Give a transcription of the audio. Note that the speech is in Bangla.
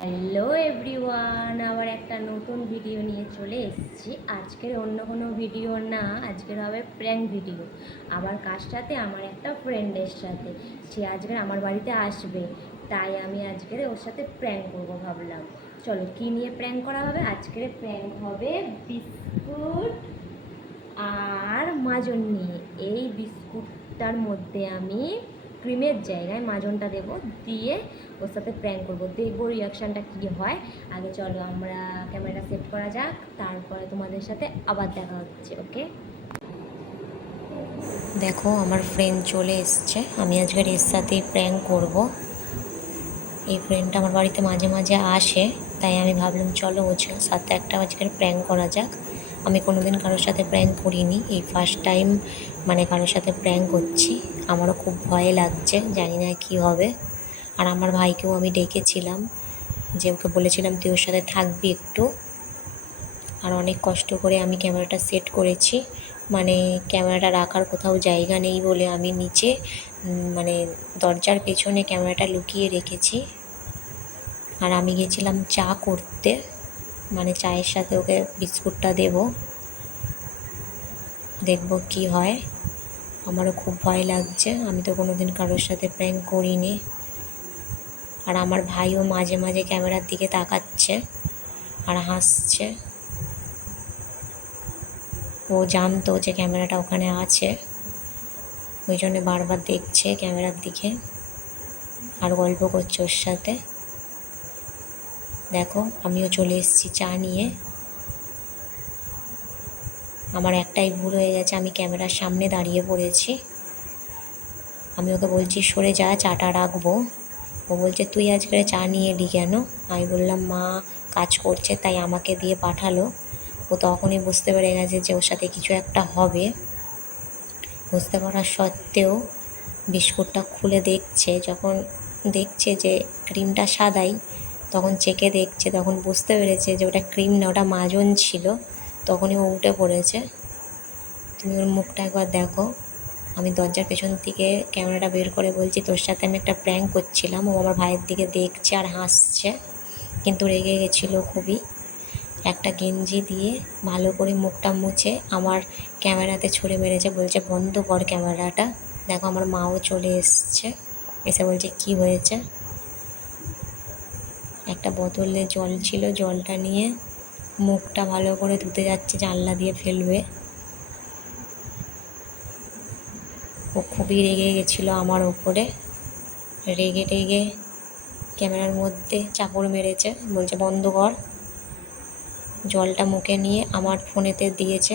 হ্যালো এভরিওয়ান আবার একটা নতুন ভিডিও নিয়ে চলে এসেছি। আজকের অন্য কোনো ভিডিও না, আজকের হবে প্র্যাঙ্ক ভিডিও আবার কার সাথে? আমার একটা ফ্রেন্ডের সাথে। সে আজকের আমার বাড়িতে আসবে, তাই আমি আজকের ওর সাথে প্র্যাঙ্ক করব ভাবলাম। চলো, কী নিয়ে প্র্যাঙ্ক করা হবে? আজকের প্র্যাঙ্ক হবে বিস্কুট আর মাজন নিয়ে। এই বিস্কুটটার মধ্যে আমি ক্রিমের জায়গায় মাজনটা দেবো, দিয়ে ওর সাথে প্র্যাঙ্ক করব। দেখব রিয়াকশানটা কী হয়। আগে চলো আমরা ক্যামেরাটা সেট করা যাক, তারপরে তোমাদের সাথে আবার দেখা হচ্ছে ওকে দেখো, আমার ফ্রেন্ড চলে এসছে। আমি আজকের এর সাথেই প্র্যাঙ্ক করব। এই ফ্রেন্ডটা আমার বাড়িতে মাঝে মাঝে আসে, তাই আমি ভাবলাম, চলো ওর সাথে একটা আজকের প্র্যাঙ্ক করা যাক। আমি কোনো দিন কারোর সাথে প্র্যাঙ্ক করিনি। এই ফার্স্ট টাইম মানে কারোর সাথে প্র্যাঙ্ক করছি। আমারও খুব ভয় লাগছে, জানি না কী হবে। আর আমার ভাইকেও আমি ডেকেছিলাম, যে ওকে বলেছিলাম, তুই ওর সাথে থাকবি একটু। আর অনেক কষ্ট করে আমি ক্যামেরাটা সেট করেছি। মানে ক্যামেরাটা রাখার কোথাও জায়গা নেই বলে আমি নিচে মানে দরজার পেছনে ক্যামেরাটা লুকিয়ে রেখেছি। আর আমি গেছিলাম চা করতে। মানে চায়ের সাথে ওকে বিস্কুটটা দেবো। দেখব কি হয়। আমারও খুব ভয় লাগছে। আমি তো কোনো দিন কারোর সাথে প্র্যাঙ্ক করিনি। আর আমার ভাইও মাঝে মাঝে ক্যামেরার দিকে তাকাচ্ছে আর হাসছে। ও জানতো যে ক্যামেরাটা ওখানে আছে। ওই জন্য বারবার দেখছে ক্যামেরার দিকে। আর গল্প করছে ওর সাথে। দেখো, আমিও চলে এসেছি চা নিয়ে। আমার একটাই ভুল হয়ে গেছে, আমি ক্যামেরার সামনে দাঁড়িয়ে পড়েছি। আমি ওকে বলছি, সরে যা, চাটা রাখব। ও বলছে, তুই আজকে চা নিয়ে এলি কেন? আমি বললাম, মা কাজ করছে, তাই আমাকে দিয়ে পাঠালো। ও তখনই বুঝতে পেরে গেছে যে ওর সাথে কিছু একটা হবে। বুঝতে পারার সত্ত্বেও বিস্কুটটা খুলে দেখছে, যখন দেখছে যে ক্রিমটা সাদাই তখন চেকে দেখছে, তখন বুঝতে পেরেছে যে ওটা ক্রিম না, ওটা মাজন ছিল। তখনই ও উঠে পড়েছে। তুমি ওর মুখটা একবার দেখো। আমি দরজার পেছন থেকে ক্যামেরাটা বের করে বলছি, তোর সাথে আমি একটা প্র্যাঙ্ক করছিলাম। ও আমার ভাইয়ের দিকে দেখছে আর হাসছে। কিন্তু রেগে গেছিল খুবই। একটা গেঞ্জি দিয়ে ভালো করে মুখটা মুছে আমার ক্যামেরাতে ছুঁড়ে মেরেছে। বলছে, বন্ধ কর ক্যামেরাটা। দেখো আমার মাও চলে এসছে। এসে বলছে, কি হয়েছে? একটা বোতলে জল ছিল, জলটা নিয়ে মুখটা ভালো করে ধুতে যাচ্ছে, জানলা দিয়ে ফেলবে। ও খুবই রেগে গেছিল আমার ওপরে। রেগে রেগে ক্যামেরার মধ্যে চাপড় মেরেছে, বলছে, বন্ধ কর। জলটা মুখে নিয়ে আমার ফোনেতে দিয়েছে।